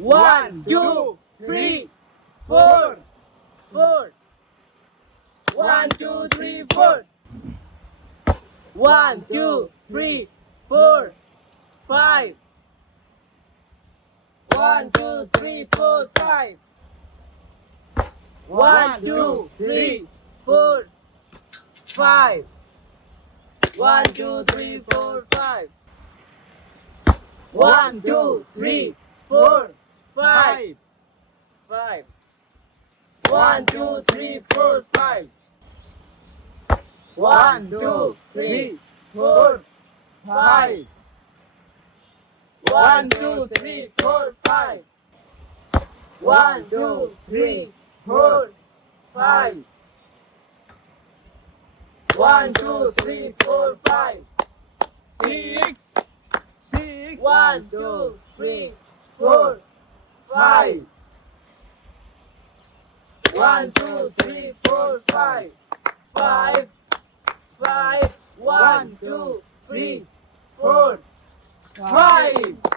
1, 2, 3, 4. 4. 1, 2, 3, 4. 1, 2, 3, 4, 5. 1, 2, 3, 4, 5. 1, 2, 3, 4, 5. 1, 2, 3, 4, 5. 1, 2, 3, 4, 5. 5. 1, 2, 3, 4, 5. 1, 2, 3, 4, 5. 1, 2, 3, 4, 5. 1, 2, 3, 4, 5. 1, 2, 3, 4, 5. 6. 6. 1, 2, 3, 4, 5. 1, 2, 3, 4, 5. 5. 5. 1, 2, 3, 4, 5.